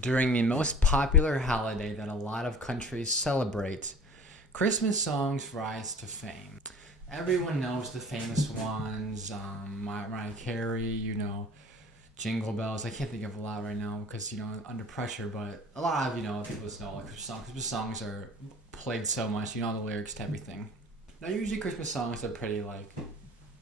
During the most popular holiday that a lot of countries celebrate, Christmas songs rise to fame. Everyone knows the famous ones, Mariah Carey, Jingle Bells. I can't think of a lot right now because, under pressure, but a lot of, people just know like Christmas songs. Christmas songs are played so much, you know the lyrics to everything. Now, usually Christmas songs are pretty,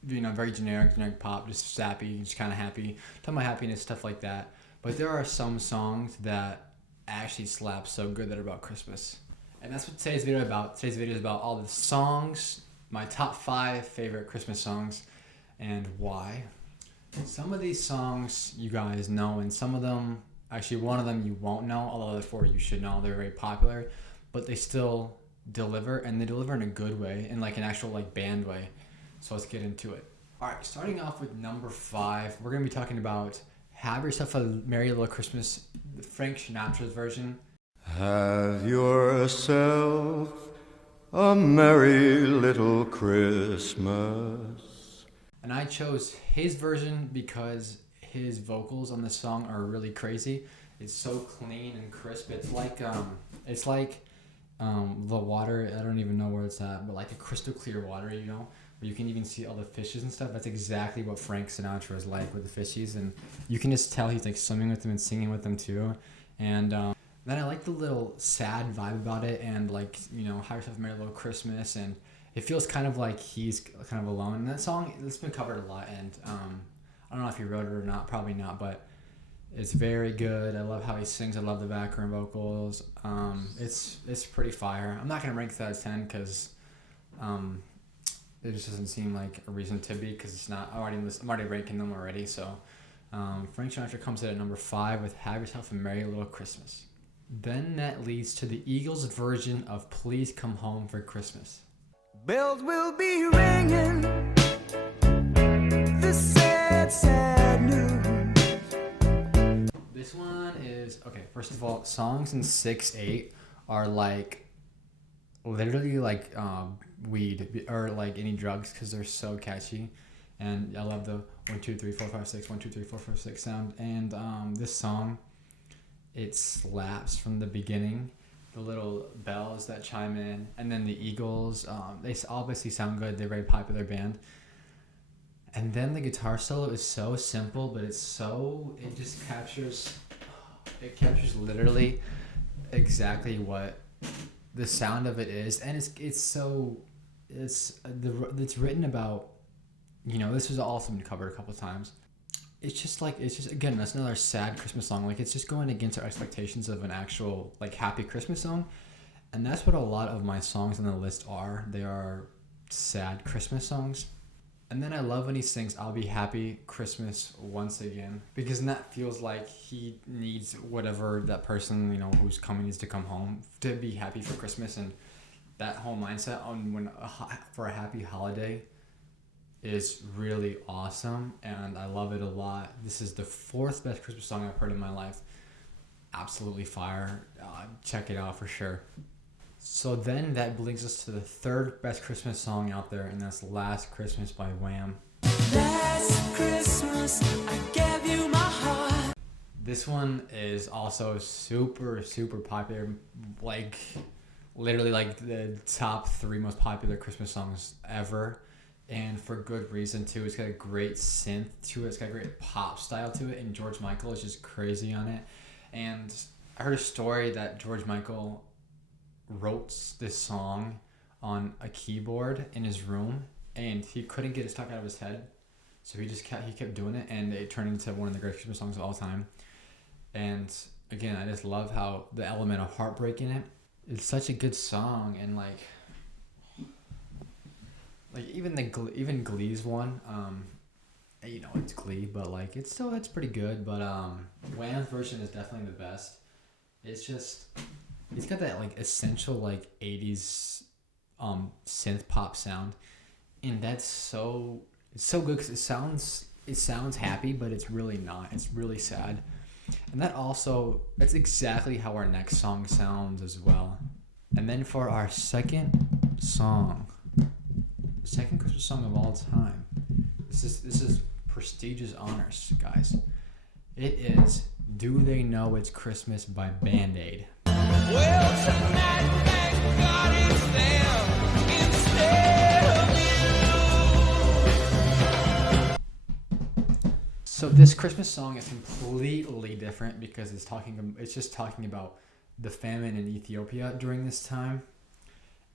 very generic pop, just sappy, just kind of happy, talking about happiness, stuff like that. But there are some songs that actually slap so good that are about Christmas. And that's what today's video is about. Today's video is about all the songs, my top 5 favorite Christmas songs, and why. Some of these songs you guys know, and some of them, actually one of them you won't know, although the other 4 you should know. They're very popular, but they still deliver, and they deliver in a good way, in like an actual band way. So let's get into it. Alright, starting off with number 5, we're going to be talking about Have Yourself a Merry Little Christmas, Frank Sinatra's version. Have yourself a merry little Christmas. And I chose his version because his vocals on the song are really crazy. It's so clean and crisp. It's like the water. I don't even know where it's at, but like a crystal clear water, where you can even see all the fishes and stuff. That's exactly what Frank Sinatra is like with the fishies, and you can just tell he's like swimming with them and singing with them too. And then I like the little sad vibe about it, and Have Yourself a Merry Little Christmas, and it feels kind of like he's kind of alone. And that song, it's been covered a lot, and I don't know if he wrote it or not, probably not, but it's very good. I love how he sings. I love the background vocals. It's pretty fire. I'm not gonna rank that as 10 because it just doesn't seem like a reason to be, because it's not. I'm already ranking them already. So Frank Sinatra comes in at number 5 with Have Yourself a Merry Little Christmas. Then that leads to the Eagles' version of Please Come Home for Christmas. Bells will be ringing, this sad, sad news. This one is, okay, first of all, songs in 6/8 are literally weed or any drugs, because they're so catchy. And I love the 1 2 3 4 5 6 1 2 3 4 5 6 sound. And this song, it slaps from the beginning. The little bells that chime in, and then the Eagles, they obviously sound good. They're a very popular band. And then the guitar solo is so simple, but it just captures literally exactly what the sound of it is. And it's written about, this was also been covered a couple of times. It's just again, that's another sad Christmas song. It's just going against our expectations of an actual happy Christmas song. And that's what a lot of my songs on the list are. They are sad Christmas songs. And then I love when he sings I'll Be Happy Christmas Once Again, because then that feels like he needs whatever that person, who's coming needs to come home to be happy for Christmas. And that whole mindset on for a happy holiday is really awesome, and I love it a lot. This is the 4th best Christmas song I've heard in my life. Absolutely fire. Check it out for sure. So then that brings us to the 3rd best Christmas song out there, and that's Last Christmas by Wham. Last Christmas, I gave you my heart. This one is also super, super popular. Literally the top 3 most popular Christmas songs ever. And for good reason too. It's got a great synth to it. It's got a great pop style to it. And George Michael is just crazy on it. And I heard a story that George Michael wrote this song on a keyboard in his room, and he couldn't get it stuck out of his head. So he kept doing it, and it turned into one of the greatest Christmas songs of all time. And again, I just love how the element of heartbreak in it. It's such a good song, and even Glee's one, it's Glee, but it's pretty good. But Wham's version is definitely the best. It's got that essential 80s synth pop sound, and it's so good because it sounds happy, but it's really not. It's really sad. And that's exactly how our next song sounds as well. And then for our second song, second Christmas song of all time, this is prestigious honors, guys. It is Do They Know It's Christmas by Band-Aid. Well, tonight, thank God it's them instead of you. So this Christmas song is completely different because it's just talking about the famine in Ethiopia during this time,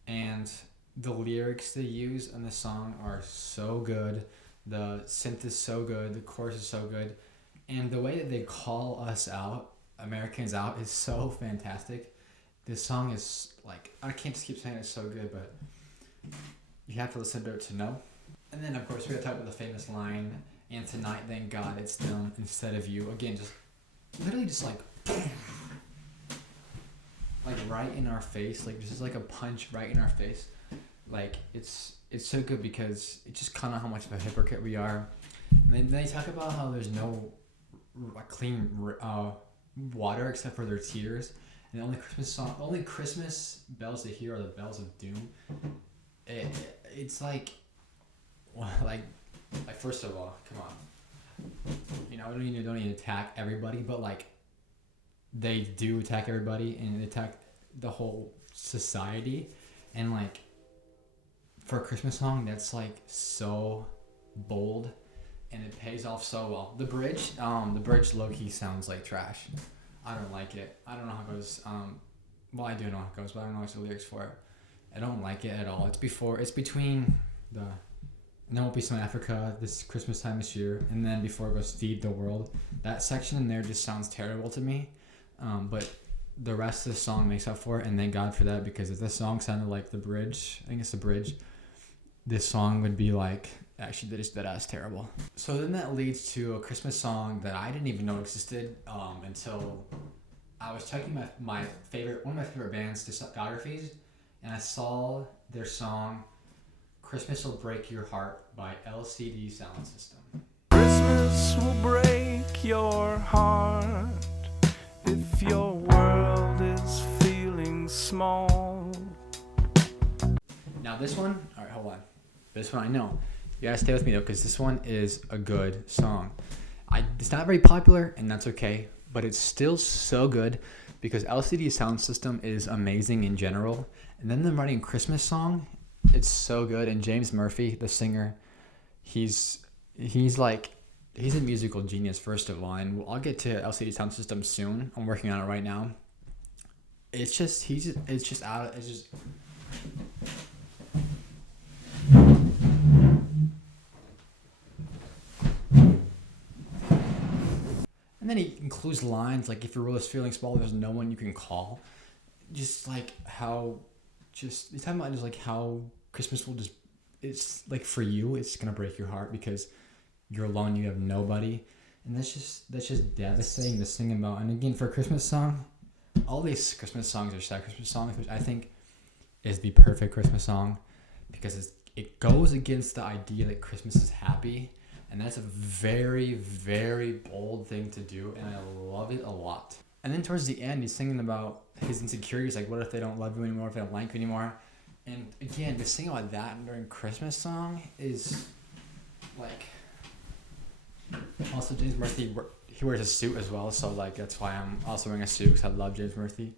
and the lyrics they use in the song are so good. The synth is so good. The chorus is so good, and the way that they call us out, Americans out, is so fantastic. This song is like, I can't just keep saying it's so good, but you have to listen to it to know. And then of course we gotta talk about the famous line, and tonight thank God it's them instead of you. Again, just literally just like right in our face, like just like a punch right in our face. Like it's so good because it's just kind of how much of a hypocrite we are. And then they talk about how there's no clean water except for their tears, and the only Christmas bells they hear are the bells of doom. It's like first of all, come on, you know, don't need to attack everybody, but like they do attack everybody and they attack the whole society, and like for a Christmas song that's like so bold and it pays off so well. The bridge low-key sounds like trash. I don't like it. I don't know how it goes. Well, I do know how it goes, but I don't know what's the lyrics for it. I don't like it at all. It's between the "There Won't Be Snow in Africa" this Christmas time this year, and then before it goes "Feed the World." That section in there just sounds terrible to me. But the rest of the song makes up for it, and thank God for that, because if this song sounded like the bridge, I think it's the bridge, this song would be like, actually that ass terrible. So then that leads to a Christmas song that I didn't even know existed until I was checking one of my favorite bands' discographies, and I saw their song "Christmas Will Break Your Heart" by LCD Sound System. Christmas will break your heart if your world is feeling small. Now this one, all right, hold on. This one I know. You gotta stay with me though, because this one is a good song. It's not very popular, and that's okay, but it's still so good because LCD Sound System is amazing in general. And then them writing a Christmas song, it's so good. And James Murphy, the singer, he's a musical genius, first of all. And I'll get to LCD Sound System soon. I'm working on it right now. It's just. And then he includes lines like, if your world is feeling small, there's no one you can call. Just like how, he's talking about just like how Christmas will just, it's like for you, it's going to break your heart because you're alone, you have nobody. And that's just devastating to sing about. And again, for a Christmas song, all these Christmas songs are sad Christmas songs, which I think is the perfect Christmas song because it goes against the idea that Christmas is happy. And that's a very, very bold thing to do, and I love it a lot. And then towards the end, he's singing about his insecurities, like what if they don't love you anymore, if they don't like you anymore. And again, to sing about that during Christmas song is like... Also, James Murphy, he wears a suit as well, so like that's why I'm also wearing a suit, because I love James Murphy.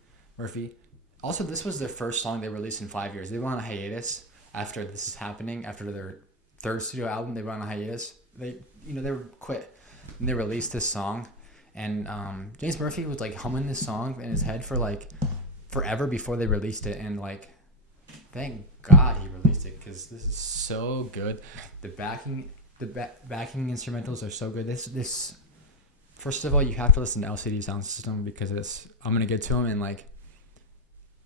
Also, this was their first song they released in 5 years. They went on a hiatus after this is happening, after their third studio album, they went on a hiatus. They were quit, and they released this song, and James Murphy was like humming this song in his head for like forever before they released it, and like thank God he released it because this is so good. The backing instrumentals are so good. This first of all, you have to listen to LCD Sound System because I'm gonna get to them, and like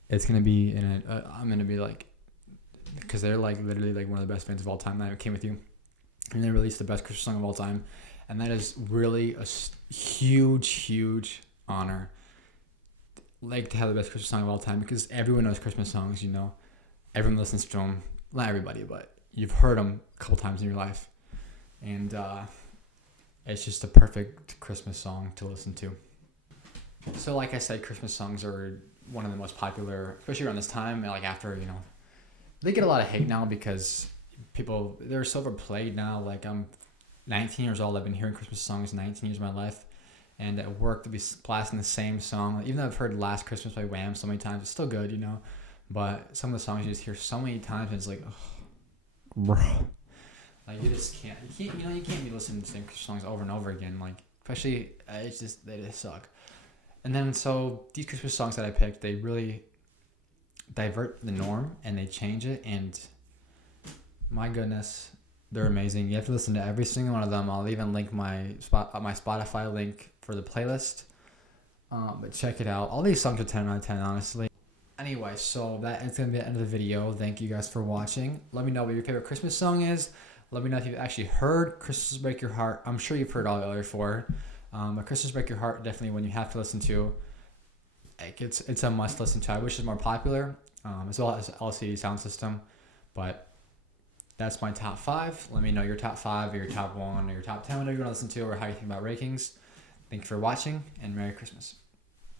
it's gonna be I'm gonna be like, because they're like literally like one of the best bands of all time. That came with you. And they released the best Christmas song of all time. And that is really a huge, huge honor. Like to have the best Christmas song of all time because everyone knows Christmas songs, you know. Everyone listens to them. Not everybody, but you've heard them a couple times in your life. And it's just a perfect Christmas song to listen to. So like I said, Christmas songs are one of the most popular, especially around this time. Like after, they get a lot of hate now because... they're so overplayed now. Like 19 years old. I've been hearing Christmas songs 19 years of my life. And at work, to be blasting the same song. Even though I've heard Last Christmas by Wham so many times, it's still good, you know. But some of the songs you just hear so many times, and it's like, oh, bro. Like, you can't be listening to the same Christmas songs over and over again. Like, especially, they just suck. And then, so, these Christmas songs that I picked, they really divert the norm, and they change it, and my goodness, they're amazing. You have to listen to every single one of them. I'll even link my Spotify link for the playlist. But check it out. All these songs are 10 out of 10, honestly. Anyway, so it's going to be the end of the video. Thank you guys for watching. Let me know what your favorite Christmas song is. Let me know if you've actually heard Christmas Break Your Heart. I'm sure you've heard all the other four. But Christmas Break Your Heart, definitely one you have to listen to. It's a must listen to. I wish it's more popular, as well as LCD sound system. But that's my top 5. Let me know your top 5 or your top 1 or your top 10, whatever you want to listen to, or how you think about rankings. Thank you for watching, and Merry Christmas.